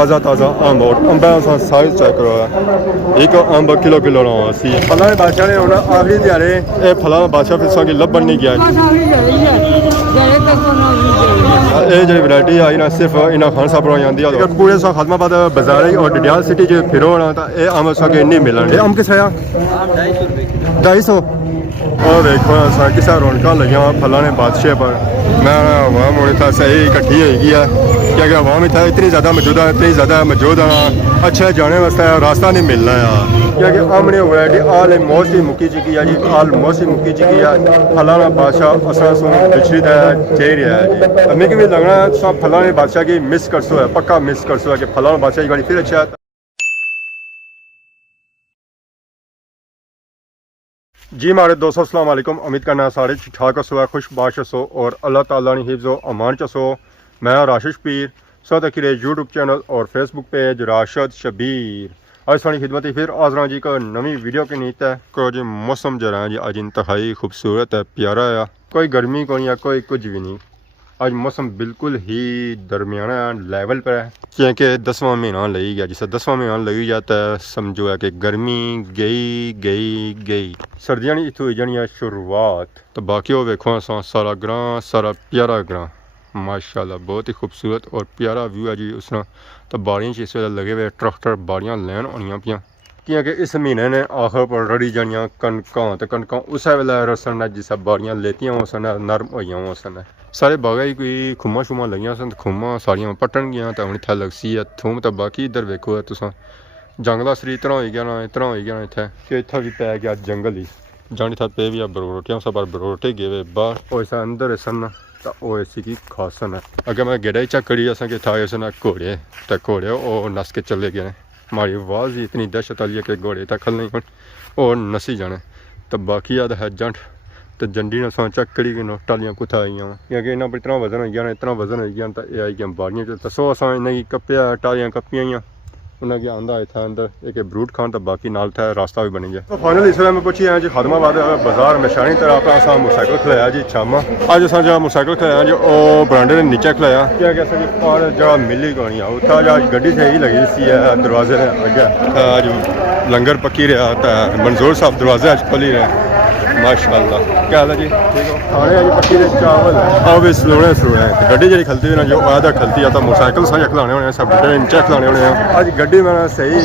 ताज़ा ताज़ा अंब और अंबा सा साइज चेक करो एक अंब किलो किलो ना सी फलां बादशाह ने हुन आखिरी दिहाड़े ए फलां बादशाह फिर की लभन नहीं गया ये जो वैरायटी आई ना सिर्फ इन्होंने खान साहब आती है पूरे सा खादमाबाद बाजार और डडियाल सिटी जो फिरो ना तो ये अंब असेंगे नहीं मिलन अंब किस है 250 और देखो किसा रौनक लगिया फलाने बादशाह पर मैं आवाम होने था सही इकट्ठी होगी है क्योंकि आवाम इतना इतनी ज़्यादा मौजूद है इतनी ज़्यादा मौजूद है अच्छा जाने वास्ते रास्ता नहीं मिलना है क्योंकि आमने वैरायटी आल मोस्टली मुक्की चुकी है जी आल मोस्टली मुक्की चुकी है फलाना बादशाह असा सो पिछड़ी चाहिए रहा है जी मिगी भी लगना सब फलाने बादशाह की मिस कर सो है पक्का मिस कर सो है कि फलाना बादशाह की गाड़ी फिर अच्छा है जी हमारे दोस्तों अस्सलाम वालेकुम उम्मीद करना सारे ठीक ठाक हो खुश बाश हो और अल्लाह ताला ने हिफ्ज़ो अमान चसो मैं राशिश पीर सद अखिरे यूट्यूब चैनल और फेसबुक पेज राशद शबीर आज सारी खिदमत फिर आजरा जी का नवी वीडियो के नीत है को जी मौसम जरा जी आज इंतहाई खूबसूरत है प्यारा है कोई गर्मी को नहीं है कोई कुछ भी नहीं आज मौसम बिल्कुल ही दरमियाना लेवल पर है क्योंकि 10वां महीना लगी गया जिसे 10वां महीना लगी जाता है समझो है कि गर्मी गई सर्दियां नहीं इतों हो जानी है शुरुआत तो बाकी वो वेखो सारा ग्रां सारा प्यारा ग्रां माशाल्लाह बहुत ही खूबसूरत और प्यारा व्यू है जी उसना तो बाड़ियां इस वे लगे हुए ट्रैक्टर बाड़ियां लैन आनियां पियां क्योंकि इस महीने ने आखिर पर रड़ी जानियां कणकां तो कणकां उस वेले रसन जिस बाड़ियां लेतियां हो सन नरम हो हो सन सारे बागा ही कोई खुम्मा शुम्मा लगियां सन खुम्मा सारियां पट्टन गया तो हूँ इतना लगसी है थूम तो बाकी इधर वेखो तुस जंगला सरी इतना हो गया ना इतना कि इतना भी पै गया जंगल ही जानी था पे भी बरोटियां सब बरोटे गए बाहर और इस अंदर सन तो वो इसी की खासन है अगर मैं गेड़ा ही चेक करी अस था सन घोड़े तो घोड़े वो नस के चले गए हमारी आवाज़ ही इतनी दहशत वाली है कि घोड़े तो खल नहीं और नसी जाने तो बाकी याद है जंट तो जंडी ने चेक करी कि टालियां कुछ आई क्योंकि इन्होंने इतना वजन हो गया इतना वजन हो गया तो ये आई गया बाड़ियां तो सो अस इन्हें कप्पिया टालियां कप्पियां उन्हें क्या आंदा इतना अंदर एक ब्रूट खान तो बाकी नाल था रास्ता भी बनी गया तो फाइनल इस वे मैं पूछी है जी खादमाबाद बाजार मशानी तरह अपना मोटरसाइकिल खलाया जी शामा अज अस जो मोटरसाइकिल खलाया जी वो बरांडे ने नीचे खलाया क्या कि असें और जगह मिली कोनी है उत्था जो गड्डी से ही लगी सी है दरवाजे ने अगे अज लंगर पक्की रहा तो मंजूर साहब दरवाजे अज खोली रहे माशाल्लाह क्या हाल है जी ठीक हो खाने अज पक्की दे चावल और भी सलोने गड्डी जी खलती हुई ना जो आधा खलती है तो मोटरसाइकिल साझा खिलाने होने सब बुढ़े नीचे खिलाने होने अज गड्डी मैंने सही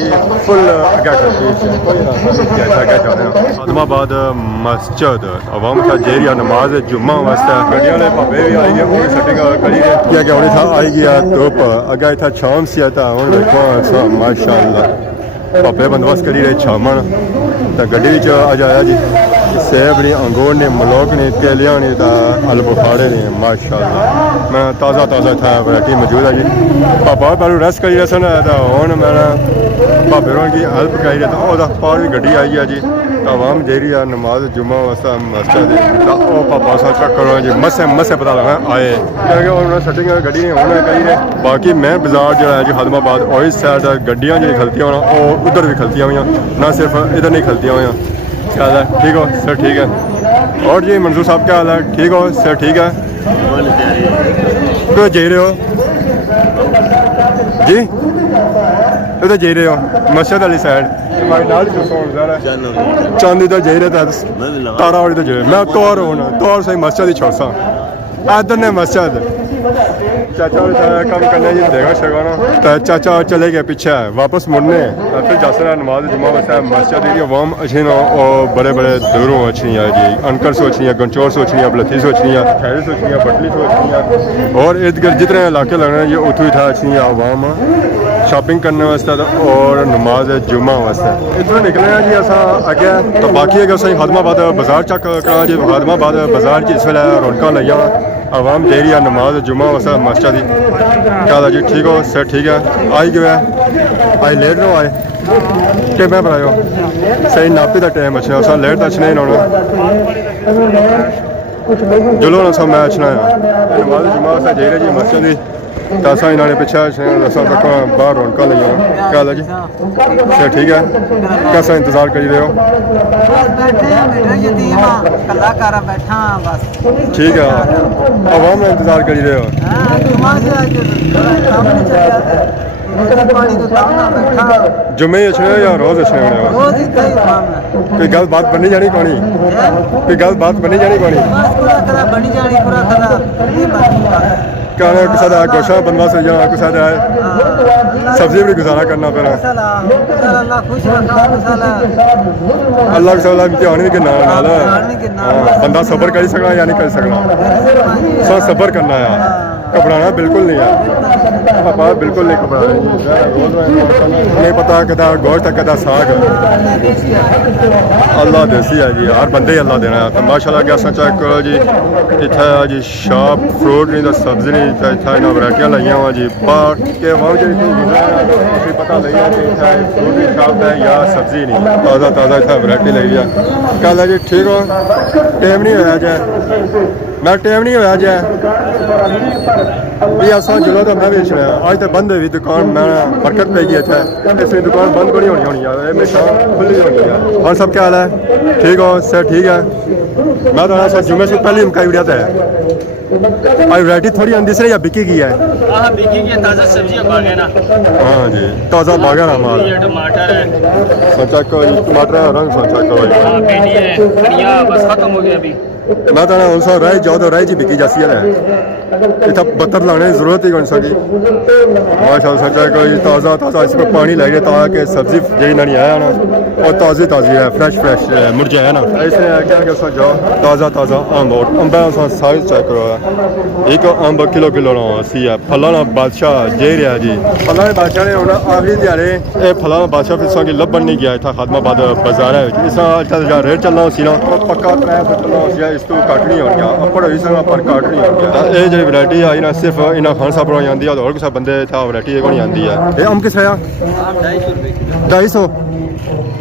फुल अगे खलती खादमाबाद मस्जिद अवाम का जेरिया नमाज जुम्मा वास्ते गड्डियां वाले भावे भी आई गए वो सेटिंग करी क्या क्या हूँ इतना आई गया धुप अगे इतना शाम सी था हूँ देखो माशाल्लाह भावे बंदोबस्त करी रहे शामन तो गड्डी अज आया जी सेब ने अंगूर ने मलोक ने केलियां ने आलू बुखारे ने माशाल्लाह मैं ताज़ा था वैरायटी मौजूद है जी पापा पहलू रेस्ट करी रहे सन तो हूँ मैं भापे होर की हेल्प कराई रहे तो वह पार भी गड्डी आई है जी तो आवाम जेरी है नमाज जुम्मा वास्ते मस्जिद तो वह पापा सा चेक करो जी मसे पता लगा आए क्योंकि उन्होंने सेटिंग गड्डी ने उन्होंने करी रहे बाकी मैं बाजार जो है जी खादमाबाद और इस साइड गड्डियां जी खलतियां होना वो उधर भी खलतियां हुई ना सिर्फ इधर नहीं खलतियां हुई क्या हाल है ठीक हो सर ठीक है और जी मंजूर साहब क्या हाल है ठीक हो सर ठीक है तो जा रहे हो जी तो जा रहे हो मस्जिद वाली साइड चांदी तो जा रहे तारा वाली तो जा मैं तौर सही मस्जिद ही छोड़सा इधर ने मस्जिद चाचा कम करने जी देगा शगाना तो चाचा चले गए पीछे वापस मुड़ने फिर जासरा नमाज जुम्मा वास्ते मस्जिद अवाम अच्छी ना और बड़े दूरों अच्छी जी अनकर से अच्छी गंचौर से अच्छी बलथी से अच्छी खैरी से अच्छी बटली से अच्छी और इर्द गिर्द जितने इलाके लगने जी उतों ही था अच्छी आवाम शॉपिंग करने वास्ते और नमाज जुम्मा वास्ते इधर निकले हैं जी असा अगे तो बाकी अगर सही खादमाबाद बाजार चेक करा जी खादमाबाद बाजार की इस वे रौनक लगिया आवाम जेरिया नमाज जुम्मा वास्ते मस्जिद क्या जी ठीक हो सर ठीक है आई गए आई लेट नो आए कि मैं बनायो सही नापी का टाइम अच्छा अस लेट तो अच्छना ही ना जुलो ना सब मैं अच्छना नमाज जुम्मा वास्ते जेरिया जी मस्जिद तो असा इन्होंने पिछा तक बाहर रौनक लगी क्या हाल है जी सर ठीक है कैसा इंतजार करी रहे हो ठीक है आवाम का इंतजार करी रहे हो पानी तो तापना बैठा जुम्मे ही अच्छे या रोज अच्छे होने हो रोज ही कई काम है कोई गल बात बनी जानी कोनी कोई गल बात बनी जानी कोनी बस पूरा तरह बनी जानी पूरा तरह ये बात कहना किसी का गोशा बनवा से या किसी का सब्जी भी गुजारा करना पड़ा अल्लाह खुश रखा अल्लाह के सवाल इम्तिहान भी करना नाल बंदा सबर कर सकना या नहीं कर सकना सब सबर करना है घबराना बिल्कुल नहीं है पापा बिल्कुल नहीं घबराना नहीं पता कदा गोश्त कदा साग अल्लाह देसी है जी हर बंदे अल्लाह देना है तो माशाल्लाह गैसा चेक करो जी इतना जी शॉप फ्रूट नहीं तो सब्जी नहीं तो इतना इन्होंने वैरायटियां लाइया हुआ जी बाकी वहाँ जी पता लगे कि इतना फ्रूट की शॉप है या सब्जी नहीं ताज़ा ताज़ा इतना वैरायटी लगी है कल है जी ठीक हो टाइम नहीं होया जाए मैं टाइम नहीं होया जाए भी असा चलो तो मैं बेच रहा अज तो बंद हुई दुकान मैं बरकत पै गई इतने इसलिए दुकान बंद को नहीं होनी है हमेशा खुली होनी है और सब क्या हाल है ठीक हो सर ठीक है मैं तो सर जुम्मे से पहले मुकाई उड़ा था आज वैरायटी थोड़ी आंदी से या बिकी की है हाँ बिकी की ताज़ा सब्जियाँ बागे ना हाँ जी ताज़ा बागा ना माल ये टमाटर है सोचा को टमाटर है रंग सोचा को हाँ भिंडी है धनिया बस खत्म हो गया अभी मैं तो उनसे रह जाओ तो रह जी बिकी जासी है इतना बत्तर लाने की जरूरत ही कौन सा की माशाल्लाह सोचा कोई ताज़ा ताज़ा इसको पानी लगे ताकि सब्जी जी नहीं आया ना और ताज़ी ताज़ी है फ्रेश फ्रेश मुरझाया ना इसलिए क्या कि उसका जाओ ताज़ा ताज़ा अम्ब और अम्बा उसका साइज चेक करो एक अम्ब किलो किलो ना सी है फलाना बादशाह जे रहा जी फलाने बादशाह ने उन्हें आखिरी दिहाड़े ये फलाना बादशाह फिर इसका लभन नहीं गया इतना खादमाबाद बाजार है इसका अच्छा रेट चलना सी ना पक्का चलना इस तो घट नहीं हो गया अपर होई सकना पर घट नहीं हो गया ये जो वैरायटी आई ना सिर्फ इन्होंने खान साहब को आती है और किसी बंदे इतना वैरायटी को नहीं आती है ये अम्ब किस है 250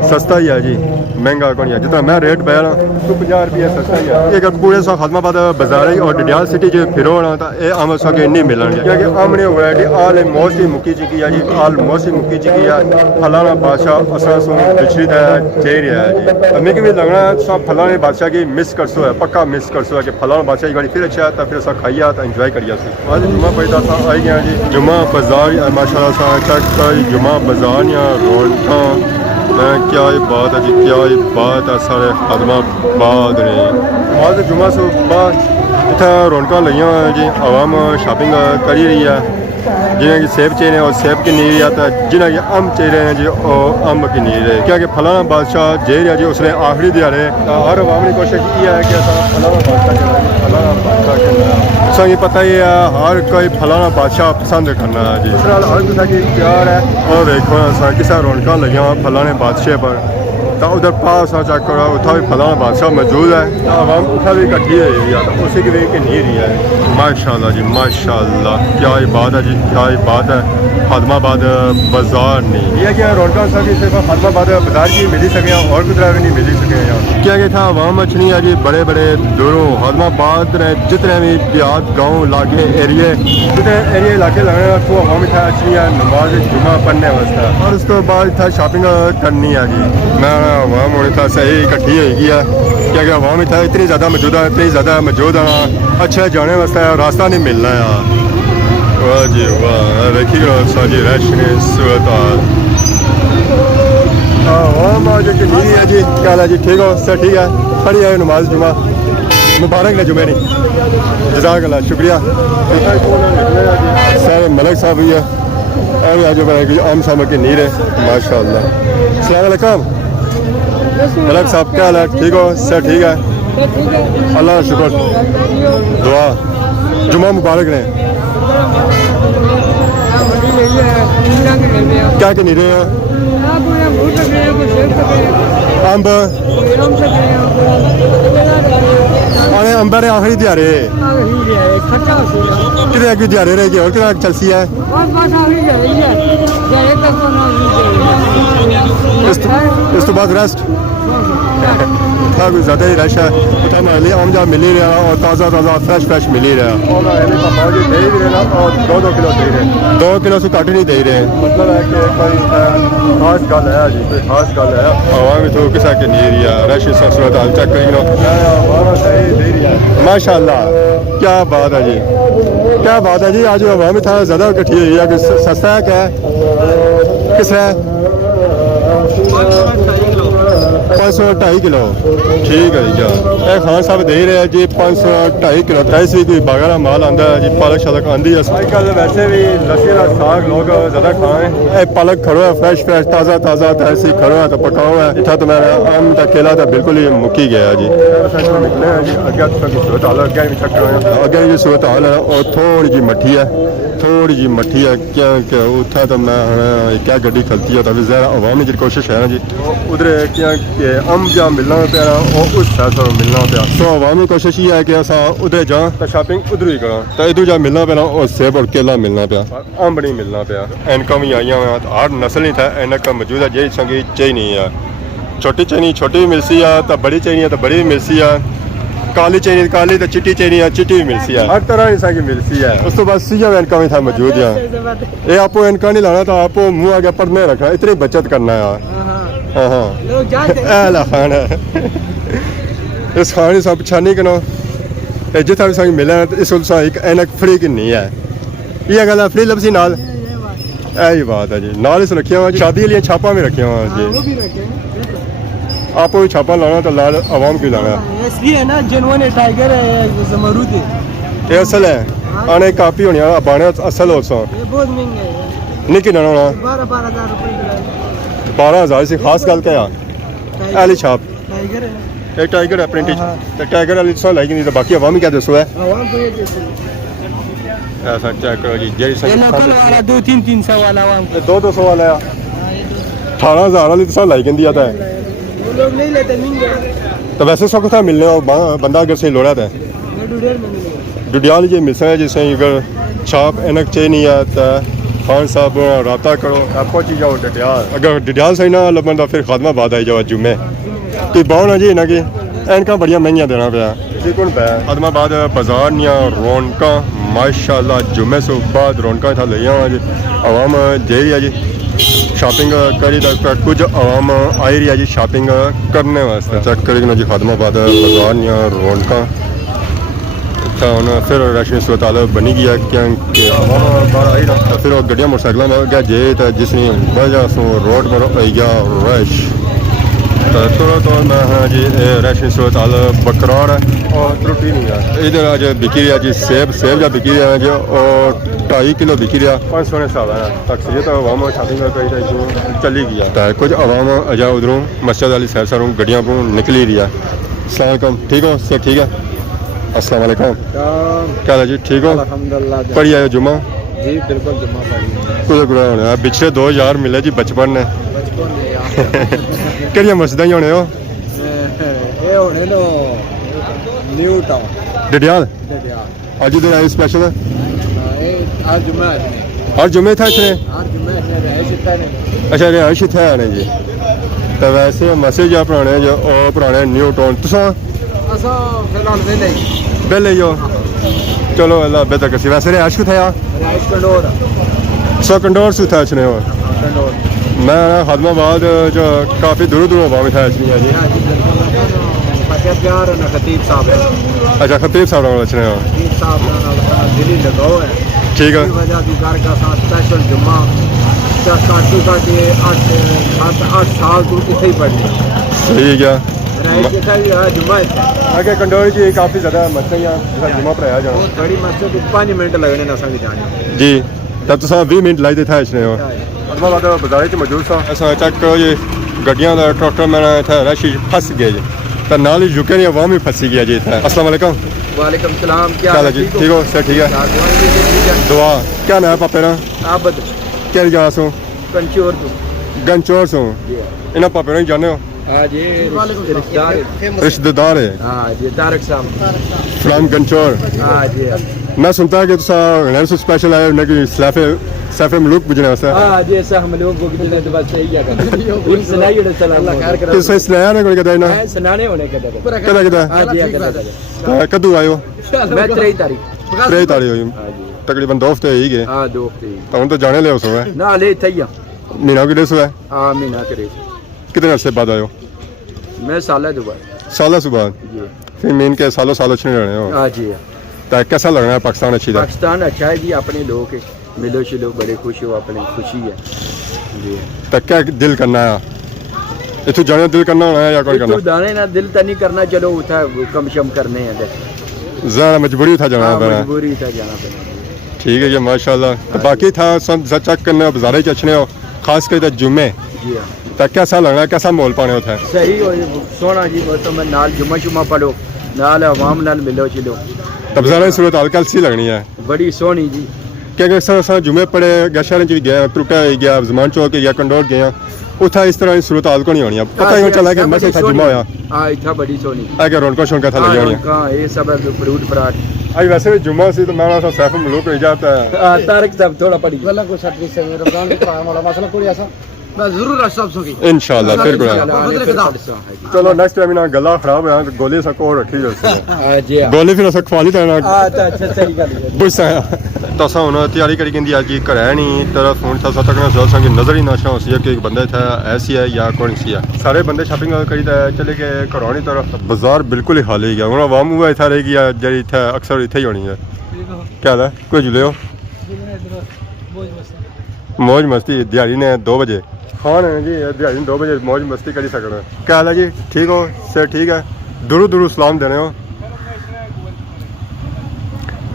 सस्ता ही है जी महंगा को नहीं है जितना मैं रेट पाया ना तो 50 रुपये सस्ता ही है अगर पूरे सौ खादमाबाद बाजार ही और डिडियाल सिटी जो फिरो ना तो ये अम्ब सके नहीं मिलन क्योंकि अम्ब ने वैरायटी आल मोस्टली मुक्की चुकी है जी आल मोस्टली मुक्की चुकी है फलाना बादशाह असा सो पिछड़ी जे रहा है जी मिगी भी लगना सब फलाने बादशाह की मिस कर सो है पक्का मिस कर सो है कि फलाना बादशाह की गाड़ी फिर अच्छा है तो फिर सब खाइए तो इंजॉय करिए आज जुम्मा पैदा था आई गया जी जुम्मा बाजार माशाल्लाह चेक जुम्मा बाजार या रौनक क्या ही बात है जी क्या ही बात है सारे खादमाबाद ने आज जुम्मा से बाद इतना रौनक लगियां जी आवाम शॉपिंग करी रही है जिन्हें कि सेब चाहिए और सेब की नीर आता है जिन्हें कि अम्ब चाहिए हैं जी और अम्ब की नीर है क्या कि फलाना बादशाह जे है जी उसने आखिरी दिहाड़े हर आवाम ने कोशिश की है कि फलाना बादशाह ये पता ही है हर कोई फलाना बादशाह पसंद करना है जी इस हर किसी की प्यार है और देखो किसा रौनक लगे फलाने बादशाह पर तो उधर पास चेक करो उतना भी फलाना बादशाह मौजूद है आवाम उठा भी इकट्ठी हुई है तो उसी की वजह की नहीं रही है माशाल्लाह जी माशाल्लाह क्या ही बात है जी क्या ही बात है खादमाबाद बाजार नहीं ये क्या रौनक सभी सिर्फ खादमाबाद बाजार की मिली सके और कुछ भी नहीं मिली सके यहाँ क्या कि था आवाम अच्छी है जी बड़े बड़े दूरों खादमाबाद जितने भी देहात गाँव इलाके एरिए जितने एरिए इलाके लगने तो आवाम इतना अच्छी है नमाज जुम्मा पढ़ने वास्ते और उसके बाद इतना शॉपिंग करनी है जी मैं आवाम होने था सही इकट्ठी होगी है क्योंकि आवाम इतना इतनी ज़्यादा मौजूद है इतनी ज़्यादा मौजूद है अच्छा जाने वास्ते रास्ता नहीं मिलना यार वाह जी वाह देखी जी रैशने सूरत आवाम आज नहीं है जी क्या है जी ठीक हो सर ठीक है पढ़ी है नमाज जुमा मुबारक ने जुमे नहीं जज़ाकल्लाह शुक्रिया सर मलिक साहब भी है अभी आज आम साहब की नीर है माशाल्लाह अस्सलाम वालेकुम मलिक साहब क्या हाल है ठीक हो सर ठीक है अल्लाह का शुक्र दुआ जुमा मुबारक ने क्या के नीरे हैं अम्ब अरे अंबा ने आखिरी दिहाड़े कितने अगे दिहाड़े रह गए और कितना चलसी है इस तो बाद रेस्ट था कोई ज़्यादा ही रश है तो हमारे लिए आम जा मिल ही रहा और ताज़ा ताज़ा फ्रेश मिल ही रहा और हमें पापा जी दे ही रहे और 2 किलो दे रहे 2 किलो से घट नहीं दे रहे मतलब है कि कोई खास गल है जी कोई खास गल है हवा में तो किसा के नहीं रही है रश सूरत हाल चेक करी लो हवा सही दे रही है माशाल्लाह क्या बात है जी क्या बात है जी आज हवा में था ज़्यादा इकट्ठी हुई है कि सस्ता है क्या है किस है 500 2.5 किलो ठीक है जी क्या ਇਹ ਖਾਨ ਸਾਹਿਬ ਦੇ ਰਹੇ ਜੀ 500 2.5 ਕਿਲੋ ਐਸੀ ਕੋਈ ਬਾਗਾਰਾ ਮਾਲ ਆਂਦਾ ਜੀ ਪਾਲਕ ਸ਼ਲਕ ਆਂਦੀ ਹੈ ਅੱਜ ਕੱਲ ਵੈਸੇ ਵੀ ਲੱਸੀ ਦਾ ਸਾਗ ਲੋਕ ਜ਼ਿਆਦਾ ਖਾਏ ਇਹ ਪਾਲਕ ਖੜੋ ਹੈ ਫਰੈਸ਼ ਤਾਜ਼ਾ ਤਾਂ ਐਸੀ ਖੜੋ ਹੈ ਤਾਂ ਪਕਾਓ ਹੈ ਇੱਥਾ ਤਾਂ ਮੇਰਾ ਆਮ ਦਾ ਕੇਲਾ ਤਾਂ ਬਿਲਕੁਲ ਹੀ ਮੁੱਕੀ ਗਿਆ ਜੀ ਨਿਕਲੇ ਹੈ ਜੀ ਅੱਗੇ ਤੱਕ ਸੂਰਤ ਹਾਲ ਅੱਗੇ ਵੀ ਚੱਕਰ ਹੋਇਆ ਅੱਗੇ ਜੀ ਸੂਰਤ ਹਾਲ ਉਹ ਥੋੜੀ ਜੀ ਮੱਠੀ ਹੈ थोड़ी जी मट्ठी है क्योंकि उठा तो मैं क्या गड्डी खलती है तभी ज़रा अवामी की कोशिश है ना जी उधर क्या कि अम जहाँ मिलना पे और उस साथ मिलना पे तो अवामी कोशिश ये है कि असा उधर जाओ तो शॉपिंग उधर ही करो तो इधर जहाँ मिलना पे और सेब और केला मिलना पे अम्ब नहीं मिलना पे इनका भी आई हुआ हर नस्ल नहीं था इनका मौजूद है जी संगी चाहिए नहीं है छोटी चाहिए छोटी भी मिलती है तो बड़ी चाहिए तो बड़ी भी मिलती है काली चाहिए काली तो चिट्टी चाहिए चिट्टी भी मिलती है हर तरह इंसान की मिलती है उस तो बाद सीजा इनका भी था मौजूद है ये आपको इनका नहीं लाना था आपको मुँह आगे पर में रखना इतनी बचत करना है हाँ खान है इस खाने से पछानी करो जितना भी संग मिला इस एक एनक फ्री की नहीं है ये गल फ्री लफ्सी नाल यही बात है जी नाल इस रखिया हुआ शादी लिए छापा में रखे हुआ जी आपको भी छापा लाना तो लाल आवाम की लाना इसलिए है ना जिन्हों ने टाइगर है जमरूद है ये असल है आने काफी होनी है बाने असल हो सो ये बहुत महंगा है नहीं कितना होना 12,000 रुपए किलो 12,000 से खास गल क्या एली छाप टाइगर है एक टाइगर है प्रिंटिज तो टाइगर वाली सो लाइक नहीं तो बाकी आवाम क्या दसो है आवाम को ये जैसे ऐसा चेक करो जी जेरी ये लोकल वाला 200-300 वाला आवाम को 200 वाला है 18,000 वाली तो सो लाइक नहीं आता है वो लोग नहीं लेते महंगे तो वैसे सब कुछ मिलने और बंदा अगर से लोड़ा था ये डुडेल में मिलेगा डुडियाल जी मिल सकते जिससे अगर छाप एनक चाहिए नहीं है तो खान साहब रब्ता करो आपको चीज़ जाओ डडियाल अगर डडियाल सही ना लबन तो फिर खादमा बाद आई जाओ जुम्मे तो बहुत है जी ना कि इनका बढ़िया महंगिया देना पाया इसी को खादमा बाद बाजार निया रौनक माशाल्लाह जुम्मे से बाद रौनक था ले जी आवाम दे रही है जी शॉपिंग करी तो कुछ आवाम आई रही है जी शॉपिंग करने वास्ते चेक करेगी जी खादमाबाद बाजार निया रौनक फिर राशन अस्पताल बनी गया क्योंकि आवाम बाहर आई ना तो फिर वो गड्डियां मोटरसाइकिल में गया जे तो जिसने वजह से रोड पर आई गया रश तो मैं हाँ जी राशन अस्पताल बकरार है और त्रुटि नहीं है इधर आज बिकी रहा जी सेब जा बिकी रहा जी और 2.5 किलो बिकी रहा 500 ने साल है अक्सरियत अवाम शॉपिंग कर चली गया तो कुछ अवाम अजा उधरों मस्जिद वाली साइड सारों गड्डियां को निकली रही है अस्सलाम वालेकुम ठीक हो सब ठीक है अस्सलाम वालेकुम क्या है जी ठीक हो अल्हम्दुलिल्लाह पढ़ी आए जुम्मा जी बिल्कुल जुम्मा पढ़ी कुछ गुरा होने पिछले 2 यार मिले जी बचपन ने बचपन में यार केड़ियां मस्जिदां होने हो ये होने नो न्यू टाउन डडियाल डडियाल आज इधर आए स्पेशल आज जुम्मा है हर जुम्मे था इतने आज जुम्मा है रहे सिता ने अच्छा रिहाइश इत्थे आने जी तो वैसे मस्जिद जा पुराने जो पुराने न्यू टाउन तुसां असा फिलहाल वेले बेले जो चलो अल्लाह बेहतर कसी वैसे रिहाइश कुत्थे आ राइस कंडोर सो कंडोर से था इतने हो कंडोर मैं खादमाबाद जो काफ़ी दूर आवाम था इतनी जी फतेह प्यार ना खतीब साहब है अच्छा खतीब साहब नाल इतने हो खतीब साहब नाल दिल्ली लगाओ है ठीक है वजह दी घर का साथ स्पेशल जुम्मा का काटू का के 8 साल तू इथे ही पढ़नी ठीक है राइस के था जुम्मा है आगे कंडोर जी काफ़ी ज़्यादा मस्जिदां जिसका जुम्मा पढ़ाया जाना बहुत बड़ी मस्जिद 5 मिनट लगने ना संग जाने जी तब तुसां 20 मिनट लाई दे था इसने हो खादमाबाद बाजार च मौजूद सा असां चेक करो जी गड्डियां दा ट्रैक्टर मैंने इत्थे रश फस गए जी तो नाल ही युके नहीं अवाम ही फसी गया जी इत्थे अस्सलाम वालेकुम वालेकुम सलाम क्या है जी ठीक हो सर ठीक है दुआ क्या नाम है पापे ना आबद क्या जगह सो कंचोर तू गंचौर सो इन्हें पापे ने जाने हो हाँ जी रिश्तेदार रिश्तेदार है हाँ जी तारक साहब फ्रॉम गंचौर हाँ जी मैं सुनता है कि तुसा स्पेशल है उन्हें की सैफ मुल्क बुझने वास्ते हाँ जैसा हम लोग को कितना तो बस सही है उन सुनाई उड़े सलाम किस सुनाया ना कोई कदा ना सुनाने होने का कदा कदा हाँ जी कदा कदू आयो मैं 3 तारीख त्रे ताड़ी होई हाँ जी तकरीबन 2 हफ्ते ही गए हाँ 2 हफ्ते तो हम तो जाने ले उसो है ना ले थे या महीना कितने सो है हाँ महीना करे कितने अरसे बाद आयो मैं साल है दोबारा सालों से बाद जी फिर मेन के सालों सालों छने रहने हो हाँ जी तो कैसा लगना है पाकिस्तान अच्छी था पाकिस्तान अच्छा है जी अपने लोग के मिलो शिलो बड़े खुश हो अपने खुशी है जी तो क्या दिल करना है इतु जाने दिल करना होना है या कोई तो करना दाने ना दिल तो नहीं करना चलो उठा कम शम करने हैं ज़रा मजबूरी था जाना हाँ, पड़ा मजबूरी था जाना पड़ा ठीक है जी माशाल्लाह तो बाकी था चेक करने बाजारे च अच्छने हो खास कर जुम्मे जी हाँ तो कैसा लगना है कैसा मोल पाने होता है सही हो सोना जी वो तो मैं नाल जुम्मा शुमा पढ़ो नाल अवाम नाल मिलो चिलो तो बाजारे की सूरत हल्का सी लगनी है बड़ी सोहनी जी क्योंकि अक्सर जुम्मे पड़े गैशहर च भी गया त्रुटा गया जमान चौक गया कंडोर गया उथा इस तरह की सूरत हाल को नहीं होनी पता ही चला कि मैं जुम्मा होया हाँ इतना बड़ी सोहनी है रौनक शौनक था लगी होनी हाँ ये सब फ्रूट फ्राट आज वैसे भी जुम्मा सी तो मैं सैफ मुल्क हो जाता है तारक साहब थोड़ा पड़ी वाला को सर्विस से रमजान के प्राण वाला मसला कोई ऐसा मैं जरूर रास्ता सकी इंशाल्लाह फिर कोई चलो नेक्स्ट टाइम ना गला खराब है तो गोली सा को रखी जैसे हाँ जी हाँ गोली फिर अस खवाली देना अच्छा सही गल है बुझसा तो असा हुन तैयारी करी कंदी आज घर है नहीं तरफ फोन था तक ना जो संग नजर ही ना आशा होसी है कि एक बंदा था ऐसी है या कौन सी है सारे बंदे शॉपिंग करी चले गए घरों तरफ बाजार बिल्कुल ही खाली गया हुन आवाम हुआ इथा रहेगी जड़ी इथे अक्सर इथे ही होनी है क्या है कोई जुले हो मौज मस्ती दिहाड़ी ने 2 बजे हाँ जी दिहाड़ी ने 2 बजे मौज मस्ती करी सकना क्या हाल है जी ठीक हो सर ठीक है दूरू दूरू सलाम देने हो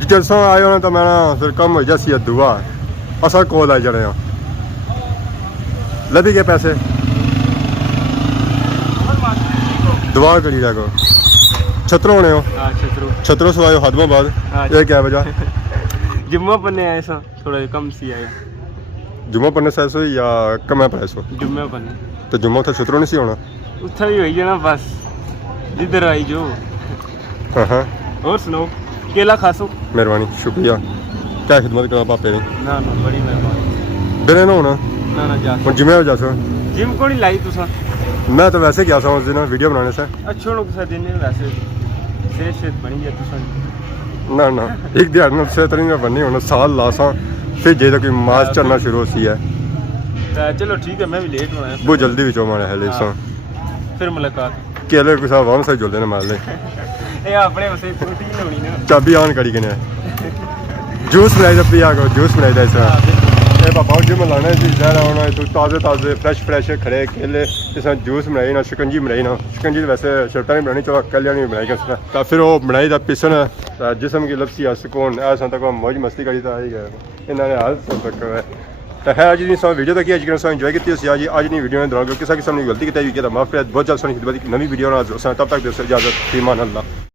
जलसा आए हो तो मैं फिर कम हो जैसी दुआ असा कोल आई जाने लभी गए पैसे दुआ करी जागो छतरों होने हो हाँ छतरू छतरों से आए हो हदमाबाद ये क्या वजह जुम्मा पन्ने आए सा थोड़ा कम सी आया जुम्मा पढ़ने से ऐसो या कम है पैसो जुम्मे पन्ने तो जुम्मा तो छतरों नहीं सी होना उत्था भी होई जाना बस जिधर आई जो हाँ हाँ और सुनाओ केला खासो मेहरबानी शुक्रिया क्या खिदमत करा पापे ने ना ना बड़ी मेहरबानी दिन ना होना ना ना जा और जिम्मे जा सो जिम को नहीं लाई तुसा मैं तो वैसे गया था उस दिन वीडियो बनाने से अच्छो लोग सा दिन वैसे सेहत बनी है तुसा ना ना एक दिहाड़ी से तो नहीं बननी होना साल लासा फिर जे तक मास चलना शुरू होती है तो चलो ठीक है मैं भी लेट होना है बहुत जल्दी भी चौमाने है लेसा फिर मुलाकात केले के साथ वाम से जुल देने मार ले ये अपने वैसे प्रोटीन होनी ना चाबी ऑन करी के जूस बनाई दा पिया को जूस बनाई दा इस ये पापा जिम लाना जी जरा होना तो ताज़े ताज़े फ्रेश खड़े केले इस जूस बनाई ना शिकंजी बनाई ना शिकंजी वैसे शर्टा नहीं बनानी चलो कल्याणी बनाई कर तो फिर वो बनाई दा पिसन जिसम की लपसी सुकून ऐसा तक मौज मस्ती करी तो आई गए इन्होंने हाल तक तो है अज नहीं वीडियो तक अज करें इंजॉय की अज नहीं वीडियो ने दौरान किसी किस्म की गलती की माफ बहुत जल्द सोनी नवी वीडियो तब तक इजाजत ईमान अल्लाह।